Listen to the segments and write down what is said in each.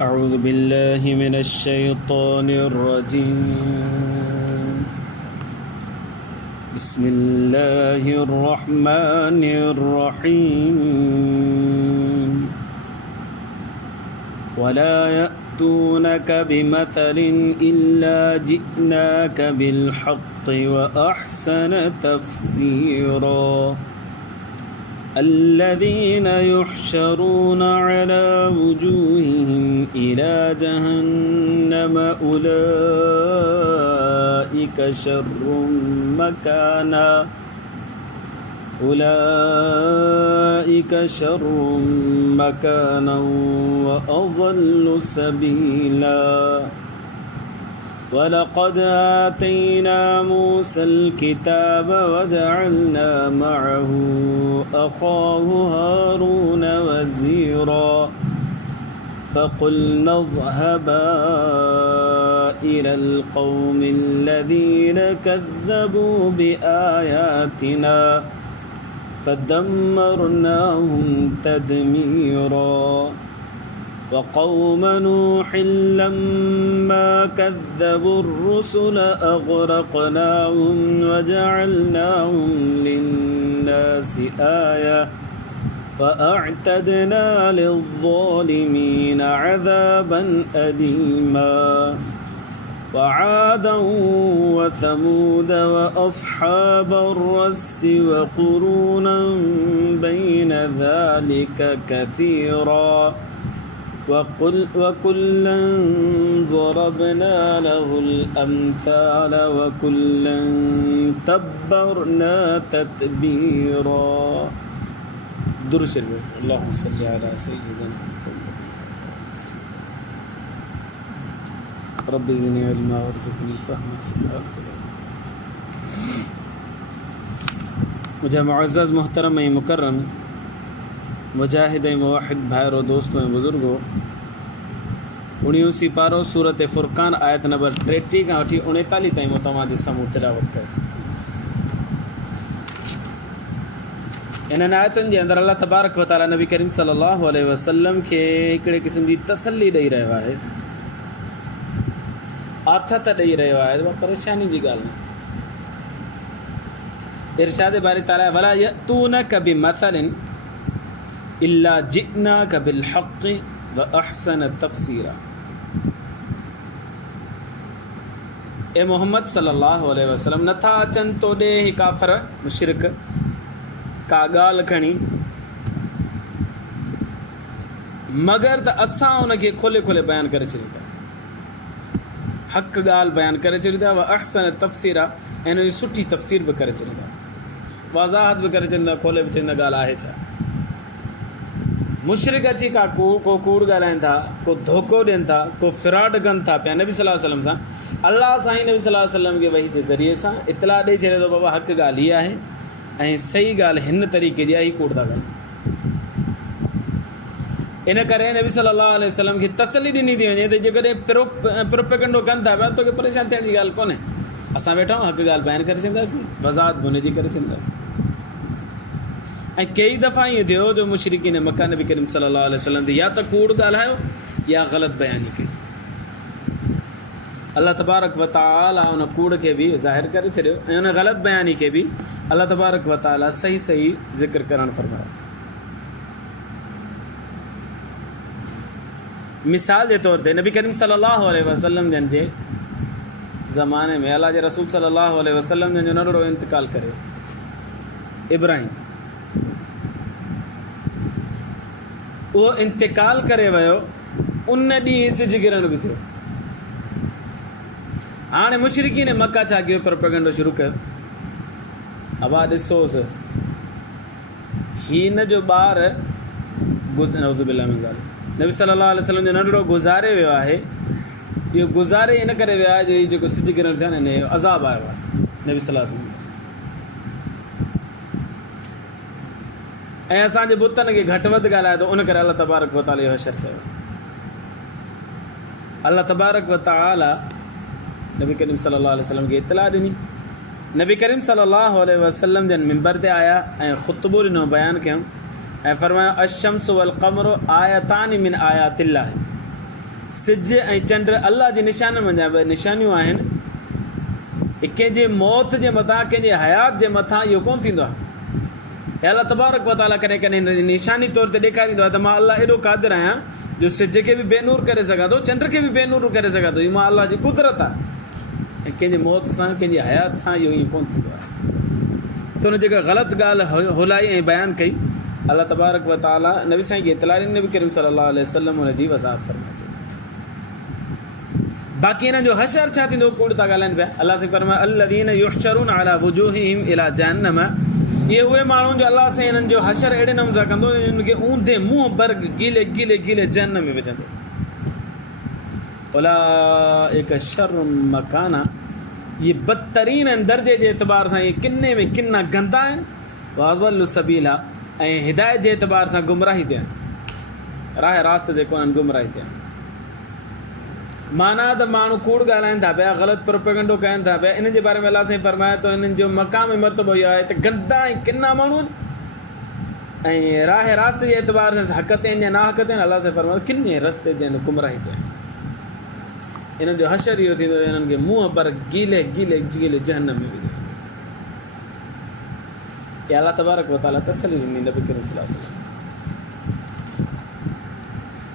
أعوذ بالله من الشيطان الرجيم. بسم الله الرحمن الرحيم. ولا يأتونك بمثل إلا جئناك بالحق وأحسن تفسيرا. الذين يحشرون على وجوههم إلى جهنم أولئك شر مكانا وأضل سبيلا. ولقد آتينا موسى الكتاب وجعلنا معه أخاه هارون وزيرا. فقلنا اذهبا إلى القوم الذين كذبوا بآياتنا فدمرناهم تدميرا. وقوم نوح لما كذبوا الرسل أغرقناهم وجعلناهم للناس آية وأعتدنا للظالمين عذابا أليما. وعادا وثمود وأصحاب الرس وقرونا بين ذلك كثيرا. وكلا ضربنا له الأمثال وكلا تبرنا تتبيرا. درس اللهم صل على سيدنا رب زدني علما وارزقني فهما. سبحانك मुझे मुअज़्ज़ज़ मोहतरम मुकर्रम मुजाहिद मुवाहिद भाइरों दोस्तों बुज़ुर्गों 19 पारो सूरत फ़ुरक़ान आयत नंबर 33 खां वठी 39 ताईं तव्हांजे साम्हूं तिलावत कयो। इन्हनि आयतुनि जे अंदरि अल्लाह तबारक व तआला नबी करीम सल्लल्लाहु अलैहि वसल्लम खे हिकिड़े क़िस्म जी तसल्ली ॾेई रहियो आहे, आथत ॾेई रहियो आहे, उहा परेशानी जी ॻाल्हि न। इरशाद बारी ताला वला यअतूनक बिमसलिन इल्ला जिअनाक बिलहक़ व अहसन तफसीरा। ए मोहम्मद सल्लल्लाहु अलैहि वसल्लम नथा अचनि तोॾे ही काफ़र मुशरिक का ॻाल्हि खणी मगर त असां उनखे खोले खोले बयानु करे छॾींदा, हक़ ॻाल्हि बयानु करे छॾींदा, व अहसन तफसीरा ऐं उनजी सुठी तफ़सीर बि करे छॾींदा, वज़ाहत बि करे छॾींदा, खोले बि चवंदा ॻाल्हि आहे छा। मुशरिक अची को कूड़ ॻाल्हाइनि था, को धोखो ॾियनि था, को फ्रॉड कनि था पिया नबी सल्लल्लाहु अलैहि वसल्लम सां। अल्लाह साईं नबी सल्लल्लाहु अलैहि वसल्लम खे वही जे ज़रिए सां इतला ॾेई छॾे थो बाबा हक़ ॻाल्हि हीअ आहे ऐं सही ॻाल्हि हिन तरीक़े जी आहे, ही कूड़ था कनि। इन करे नबी सल्लल्लाहु अलैहि वसल्लम खे तसली ॾिनी थी वञे त जेकॾहिं प्रोपेगेंडो कनि था पिया तोखे परेशान थियण जी ॻाल्हि कोन्हे, असां वेठा आहियूं, हक़ ॻाल्हि बयानु करे छॾींदासीं, वज़ाहत बि हुनजी करे छॾींदासीं। ऐं कई दफ़ा ईअं थियो जो मुशरिकीन मक्का नबी करीम सल्लल्लाहु अलैहि वसल्लम ते या त कूड़ ॻाल्हायो या ग़लति बयानी कई। अल्लाह तबारक व तआला उन कूड़ खे बि ज़ाहिर करे छॾियो ऐं उन ग़लति बयानी खे बि अल्लाह तबारक व तआला सही सही ज़िक्र करणु फरमायो। मिसाल जे तौर ते नबी करीम सल्लल्लाहु अलैहि वसल्लम जन जे ज़माने में अल्लाह जे रसूल सल्लल्लाहु अलैहि वसल्लम जन जो नंढड़ो इंतकाल करे इब्राहिम, उहो इंतकाल करे वियो, उन ॾींहुं सिज गिरण बि थियो। हाणे मुशरिकीन मक्का छा कयो, प्रोपेगेंडो शुरू कयो, अबा ॾिसोसि हिन जो ॿार नऊज़ुबिल्लाह मिन ज़ालिक नबी सल्लल्लाहु अलैहि वसल्लम जो नंढड़ो गुज़ारे वियो आहे। इहो गुज़ारे इन करे वियो आहे जो हीउ जेको सिज गिरण थियो न हिन जो अज़ाब आयो आहे नबी सल्लल्लाहु अलैहि वसल्लम। ऐं असांजे बुतनि खे घटि वधि ॻाल्हाए थो, उन करे अल्लाह तबारक व तआला इहो हशर कयो। अल्लाह तबारक व तआला नबी करीम सल्लल्लाहु अलैहि वसल्लम खे इतला ॾिनी। नबी करीम सल्लल्लाहु अलैहि वसल्लम जन मिंबर ते आया ऐं ख़ुतबो ॾिनो, बयानु कयूं ऐं फरमायो अशम्स वल क़मर आयतानि मिन आयातिल्लाह। सिज ऐं चंड अलाह जी निशान मंझां ॿ निशानियूं आहिनि। कंहिंजे मौत जे मथां कंहिंजे हयात जे मथां इहो कोन थींदो आहे। हे अलाह तबारक व ताला कॾहिं कॾहिं निशानी तौर ते ॾेखारींदो आहे त मां अलाह एॾो क़ादिर आहियां जो सिज खे बि बेनूर करे सघां थो, चंड खे बि बेनूर करे सघां थो। इहो मां अलाह जी कुदरत आहे। ऐं कंहिंजे मौत सां कंहिंजी हयात सां इहो ईअं कोन थींदो आहे। त हुन जेका ग़लति ॻाल्हि हुलाई ऐं बयानु कई, अलाह तबारक व ताला नबी साईं खे इतला ॾिनी, नबी करीम सल्लल्लाहु अलैहि वसल्लम हुनजी वज़ाहत फरमाए छॾी। बाक़ी हिननि जो हशर छा थींदो, कूड़ था ॻाल्हाइनि पिया। अलाह साईं फरमाए अल्लज़ीन युहशरून अला वुजूहिहिम इला जहन्नम, इहे उहे माण्हू जो अलाह साईं हिननि जो हशर अहिड़े नमूने सां कंदो हिनखे ऊंधे मुंहुं बर्ग गीले गीले गीले जहन्नम में विझंदो। उलाइक शर्रुम मकाना, ये बदतरीन आहिनि दर्जे जे एतबार सां, इहे किने में किना गंदा आहिनि। वाज़ल्लु सबीला, ऐं हिदायत जे एतबार सां गुमराही ते आहिनि, राह रास्ते ते कोन गुमराही ते आहिनि। माना त माण्हू कूड़ ॻाल्हाइनि था पिया, ग़लति प्रोपेगेंडो कनि था पिया। इन जे बारे में अलाह साईं फरमाए थो हिननि जो मक़ाम ऐं मर्तबो इहो आहे त गंदा ऐं किना माण्हू आहिनि, ऐं राह रास्ते जे एतबार सां हक़ ते आहिनि या ना हक़ ते आहिनि। अलाह साईं फरमाए किने रस्ते ते आहिनि, गुमराही ते आहिनि। हिननि जो हशर इहो थींदो, हिननि खे मुंहं पर गीले गीले गीले जहन्नम में विझो। इहा अलाह तबारक व ताला तसली ॾिनी नबी करीम सल्लल्लाहु अलैहि वसल्लम।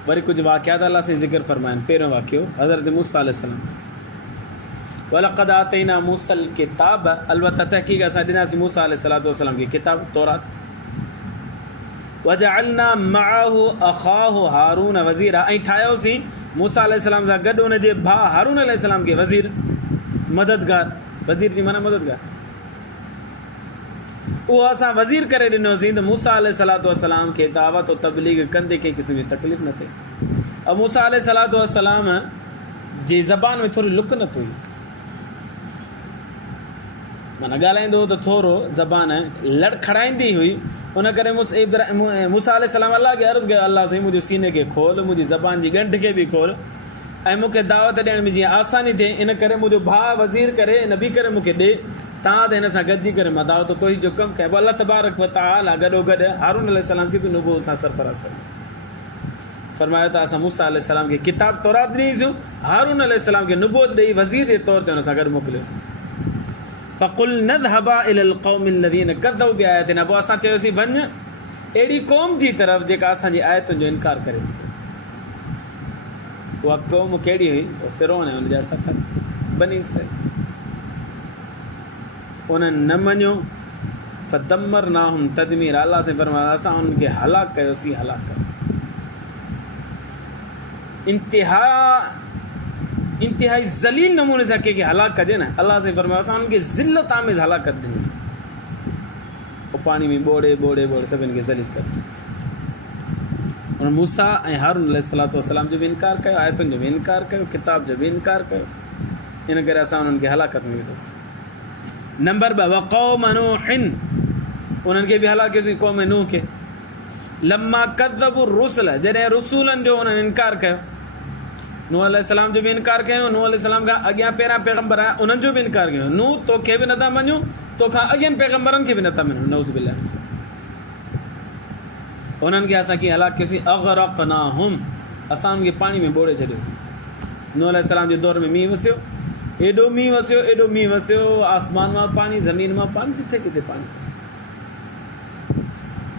वरी कुझु वाक़ियात अलाह साईं ज़िक्र फरमाइनि। पहिरियों वाक़ियो हज़रत मूसा अलैहिस्सलाम, वलक़द आतैना मूसल किताब, अलबत्ता तहक़ीक़ असां ॾिनासीं मूसा अलैहिस्सलाम खे किताब तौरात। वजअलना मअहु अख़ाहु हारून वज़ीरा, ऐं ठाहियोसीं मूसा अलैहिस्सलाम सां गॾु हुनजे भाउ हारून अलैहिस्सलाम खे वज़ीर, मददगार। वज़ीर जी माना मददगार। उहो असां वज़ीर करे ॾिनोसीं त मूसा अलैहिस्सलाम खे दावत और तबलीग कंदे कंहिं क़िस्म जी तकलीफ़ न थिए। ऐं मूसा अलैहिस्सलाम जी ज़बान में थोरी लुक न हुई, माना ॻाल्हाईंदो त थोरो ज़बान लड़खड़ाईंदी हुई। उन करे मूसा अलैहिस्सलाम अलाह खे अर्ज़ु कयो, अलाह साईं मुंहिंजे सीने खे खोल, मुंहिंजी ज़बान जी ॻंढ खे बि खोल, ऐं मूंखे दावत ॾियण में जीअं आसानी थिए। इन करे मुंहिंजो भाउ वज़ीर करे नबी करे मूंखे ॾे, तव्हां त हिन सां गॾिजी करे मां दावत तोही जो कमु कयां। पोइ अलाह तबारक व ताला गॾोगॾु हारून अलैहिस्सलाम खे बि नुबूवत सां सरफराज़ कयो। फरमायो त असां मूसा अलैहिस्सलाम खे किताब तौरात ॾिनीसीं, हारून अलैहिस्सलाम खे नुबूवत ॾेई वज़ीर जे तौर ते हुन सां गॾु मोकिलियोसीं। फ़क़ुल नज़हबा इलल क़ौमिल लज़ीन कज़्ज़बू बिआयातिना, पोइ असां चयोसीं वञ अहिड़ी क़ौम जी तरफ़ जेका असांजी आयतुनि जो इनकार करे थी। उहा क़ौम कहिड़ी हुई? फ़िरौन ऐं हुनजा 7 बनी इसराईल। उन्हनि न मञियो, फ़दम्मरनाहुम तदमीर, अलाह से फरमाया असां उन्हनि खे हलाक कयोसीं, हलाक कयो। इंतिहाई ज़लील नमूने सां कंहिंखे हलाक कजे न, अलाह से फरमाया असां उन्हनि खे ज़िल्लत आमेज़ हलाकत ॾिनीसीं। पोइ पाणी में ॿोड़े ॿोड़े ॿोड़े सभिनि खे ज़लील करे छॾीसीं। उन मूसा ऐं हारून अलैहिस्सलाम जो बि इनकार कयो, आयतुनि जो बि इनकार कयो, किताब जो बि इनकार कयो। इन करे असां उन्हनि खे हलाकत में विधोसीं। नंबर 2 वक़ौम नूहिन, उन्हनि खे बि हलाक कयोसीं, क़ौम नूह खे। लम्मा कज़्ज़बु रुसल, जॾहिं रसूलनि जो उन्हनि इनकार कयो। नूह अलैहिस्सलाम जो बि इनकार कयो, नूह अलैहिस्सलाम खां अॻियां पहिरियां पैगम्बर आया उन्हनि जो बि इनकार कयो। नूह तोखे बि नथा मञूं, तोखां अॻियनि पैगम्बरनि खे बि नथा मञूं, नऊज़ बिल्लाह। उन्हनि खे असां कीअं हलाक कयोसीं? अग़रक़नाहुम, असां उन्हनि खे पाणी में ॿोड़े छॾियोसीं। नूह अलैहिस्सलाम जे दौर में मींहुं वसियो, एॾो मींहुं वसियो, एॾो मींहुं वसियो, आसमान मां पाणी, ज़मीन मां पाणी, जिथे किथे पाणी।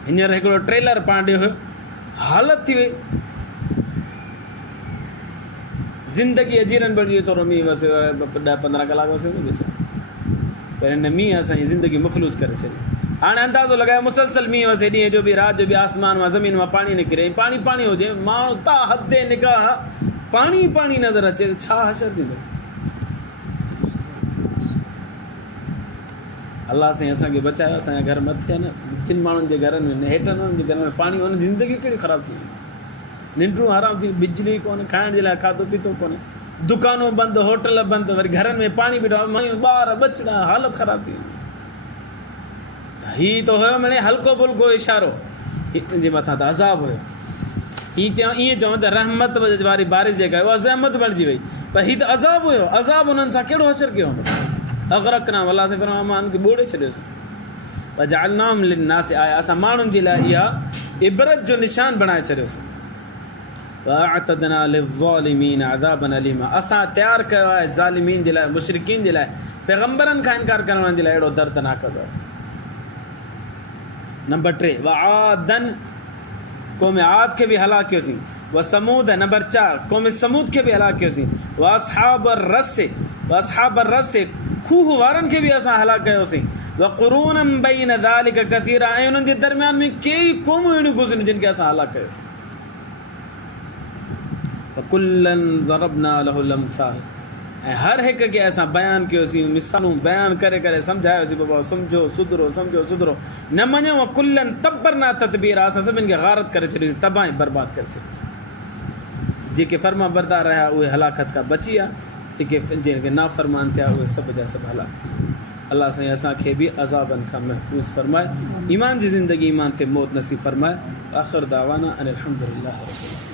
हींअर हिकिड़ो ट्रेलर पाण ॾियो हुयो, हालत थी वई, ज़िंदगी अजीरन बणिजी, थोरो मींहुं वसियो, 10-15 कलाक वसियो न वीचारो, पर हिन मींहुं असांजी ज़िंदगी मफ़लूज करे छॾी। हाणे अंदाज़ो लॻायो मुसलसल मींहुं वसे, ॾींहं जो बि राति जो बि, आसमान मां ज़मीन मां पाणी निकिरे, पाणी पाणी हुजे, माण्हू ता हदे निगाह पाणी पाणी नज़र अचे, छा हशर थींदो? अलाह साईं असांखे बचायो। असांजा घर मथे आहे न, जिन माण्हुनि जे घरनि में हेठि उन्हनि जे घरनि में पाणी, उन्हनि जी ज़िंदगी कहिड़ी ख़राबु थी वई, निंडूं हराम थी, बिजली कोन्हे, खाइण जे लाइ खाधो पीतो कोन्हे, दुकानूं बंदि, होटल बंदि, वरी घरनि में पाणी बीठो, मायूं ॿार बचड़ा, हालत ख़राबु थी वई। हीअ त हुयो मिले हल्को फुल्को इशारो, हिन जे मथां त अज़ाब हुयो। हीअं चऊं त रहमत वारी बारिश जेका आहे उहा ज़हमत बणिजी वई, पर हीअ त अज़ाब हुयो। अज़ाब उन्हनि सां कहिड़ो असरु कयो हूंदो? अग़रक़ना, अलाह से फरमायो मां उन्हनि खे ॿोड़े छॾियोसीं। वजअलनाहुम लिन्नास आया, असां माण्हुनि जे लाइ इहा इबरत जो निशान बणाए छॾियोसीं। वअतदना लिज़्ज़ालिमीन अज़ाबन अलीमा असां तैयार कयो आहे ज़ालिमीन जे लाइ मुशरिकीन जे लाइ पैगंबरनि खां इनकार करण वारनि जे लाइ अहिड़ो दर्दनाक अज़ाब। नंबर 3 वआदन क़ौम आद खे बि हलाक कयोसीं, व समूद है नंबर 4 क़ौम समूद खे बि हलाक कयोसीं, व असहाब रस खूह वारनि खे बि असां हलाक कयोसीं, व क़ुरूनन बैन ज़ालिक कसीरा ऐं उन्हनि जे दरमियान में कई क़ौमूं अहिड़ियूं गुज़रियूं जिन खे असां हलाक कयोसीं। कुल्लन ज़रबना लहुल अमसाल ऐं हर हिक खे असां बयानु कयोसीं, मिसालूं बयानु करे करे सम्झायोसीं बाबा सम्झो सुधरो न मञो। कुल्लन तब्बरना तदबीरा असां सभिनि खे गारत करे छॾीसीं, तबाही बर्बाद करे छॾीसीं। जेके फर्मा बरदार रहिया उहे हलाकत खां बची विया, जेके नाफ़रमान थिया उहे सभु जा सभु हलाक थी। अल्लाह साईं असांखे बि अज़ाबनि खां महफ़ूज़ फ़रमाए, ईमान जी ज़िंदगी ईमान ते मौत नसीब फ़रमाए। आख़िर दावाना अनिल हम्दुलिल्लाह रब्बिल आलमीन।